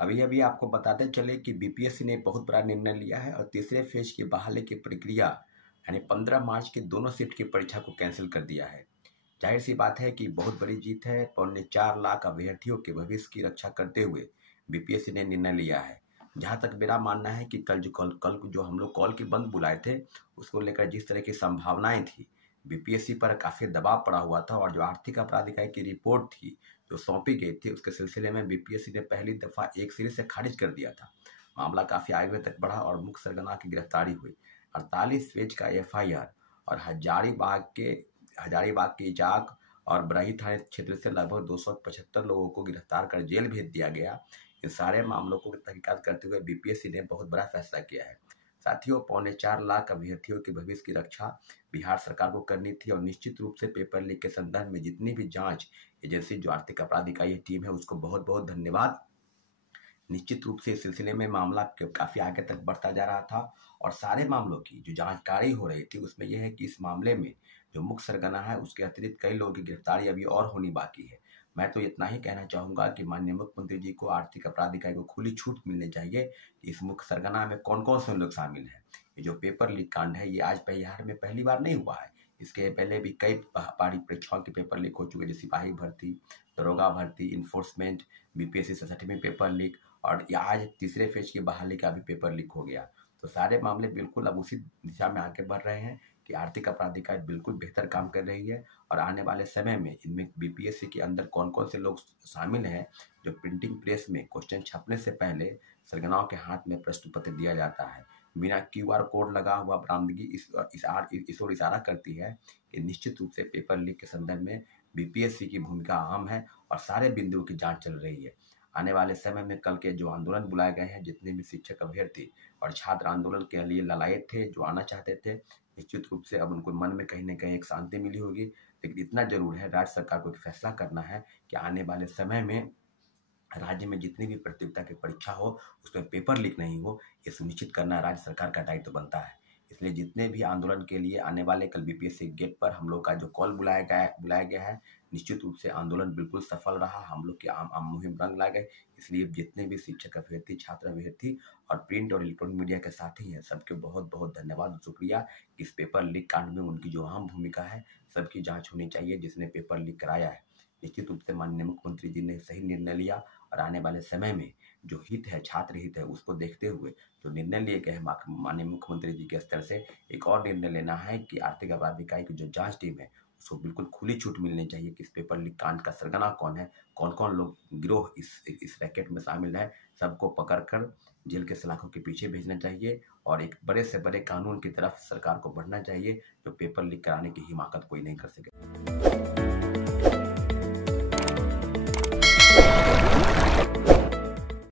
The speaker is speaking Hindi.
अभी अभी आपको बताते चले कि बीपीएससी ने बहुत बड़ा निर्णय लिया है और तीसरे फेज की बहाली की प्रक्रिया यानी 15 मार्च की दोनों शिफ्ट की परीक्षा को कैंसिल कर दिया है। जाहिर सी बात है कि बहुत बड़ी जीत है। 4.25 लाख अभ्यर्थियों के भविष्य की रक्षा करते हुए बीपीएससी ने निर्णय लिया है। जहाँ तक मेरा मानना है कि कल जो हम लोग कॉल की बंद बुलाए थे, उसको लेकर जिस तरह की संभावनाएं थी, बीपीएससी पर काफ़ी दबाव पड़ा हुआ था और जो आर्थिक अपराध इकाई की रिपोर्ट थी जो सौंपी गई थी, उसके सिलसिले में बीपीएससी ने पहली दफ़ा एक सीरीज से खारिज कर दिया था। मामला काफ़ी आगे तक बढ़ा और मुख्य सरगना की गिरफ्तारी हुई। 48 पेज का एफआईआर और हजारीबाग के इचाक और बरही थाने क्षेत्र से लगभग 275 लोगों को गिरफ्तार कर जेल भेज दिया गया। इन सारे मामलों को तहकीकात करते हुए बीपीएससी ने बहुत बड़ा फैसला किया है। साथियों, 4.25 लाख अभ्यर्थियों के भविष्य की रक्षा बिहार सरकार को करनी थी और निश्चित रूप से पेपर लीक के संदर्भ में जितनी भी जांच एजेंसी जो आर्थिक अपराध इकाई टीम है, उसको बहुत बहुत धन्यवाद। निश्चित रूप से इस सिलसिले में मामला काफ़ी आगे तक बढ़ता जा रहा था और सारे मामलों की जो जानकारी हो रही थी उसमें यह है कि इस मामले में जो मुख्य सरगना है उसके अतिरिक्त कई लोगों की गिरफ्तारी अभी और होनी बाकी है। मैं तो इतना ही कहना चाहूँगा कि माननीय मुख्यमंत्री जी को आर्थिक अपराध इकाई को खुली छूट मिलनी चाहिए कि इस मुख्य सरगना में कौन कौन से लोग शामिल हैं। ये जो पेपर लीक कांड है ये आज बिहार में पहली बार नहीं हुआ है। इसके पहले भी कई बारी परीक्षाओं के पेपर लीक हो चुके, जैसे सिपाही भर्ती, दरोगा भर्ती, इन्फोर्समेंट, बीपीएससी सोसाइटी में पेपर लीक और आज तीसरे फेज की बहाली का भी पेपर लीक हो गया। तो सारे मामले बिल्कुल अब उसी दिशा में आगे बढ़ रहे हैं कि आर्थिक अपराध इकाई बिल्कुल बेहतर काम कर रही है और आने वाले समय में इनमें बीपीएससी के अंदर कौन कौन से लोग शामिल हैं। जो प्रिंटिंग प्रेस में क्वेश्चन छपने से पहले सरगनाओं के हाथ में प्रश्न पत्र दिया जाता है, बिना क्यूआर कोड लगा हुआ बरामदगी इस ओर इशारा करती है कि निश्चित रूप से पेपर लीक के संदर्भ में बीपीएससी की भूमिका अहम है और सारे बिंदुओं की जांच चल रही है। आने वाले समय में कल के जो आंदोलन बुलाए गए हैं, जितने भी शिक्षक अभ्यर्थी और छात्र आंदोलन के लिए ललायत थे, जो आना चाहते थे, निश्चित रूप से अब उनको मन में कहीं ना कहीं एक शांति मिली होगी। लेकिन इतना जरूर है, राज्य सरकार को एक फैसला करना है कि आने वाले समय में राज्य में जितनी भी प्रतियोगिता की परीक्षा हो उसमें पेपर लीक नहीं हो, ये सुनिश्चित करना राज्य सरकार का दायित्व बनता है। इसलिए जितने भी आंदोलन के लिए आने वाले कल बीपीएससी गेट पर हम लोग का जो कॉल बुलाया गया है, निश्चित रूप से आंदोलन बिल्कुल सफल रहा। हम लोग की आम मुहिम रंग ला गए। इसलिए जितने भी शिक्षक अभ्यर्थी, छात्र अभ्यर्थी और प्रिंट और इलेक्ट्रॉनिक मीडिया के साथी हैं, सबके बहुत बहुत धन्यवाद और शुक्रिया। इस पेपर लीक कांड में उनकी जो अहम भूमिका है, सबकी जाँच होनी चाहिए जिसने पेपर लीक कराया है। निश्चित रूप से माननीय मुख्यमंत्री जी ने सही निर्णय लिया और आने वाले समय में जो हित है, छात्र हित है, उसको देखते हुए जो निर्णय लिए गए हैं माननीय मुख्यमंत्री जी के स्तर से, एक और निर्णय लेना है कि आर्थिक अपराध इकाई की जो जांच टीम है उसको बिल्कुल खुली छूट मिलनी चाहिए कि इस पेपर लीक कांड का सरगना कौन है, कौन कौन लोग गिरोह इस रैकेट में शामिल है, सबको पकड़कर जेल के सलाखों के पीछे भेजना चाहिए और एक बड़े से बड़े कानून की तरफ सरकार को बढ़ना चाहिए जो पेपर लीक कराने की हिमाकत कोई नहीं कर सके।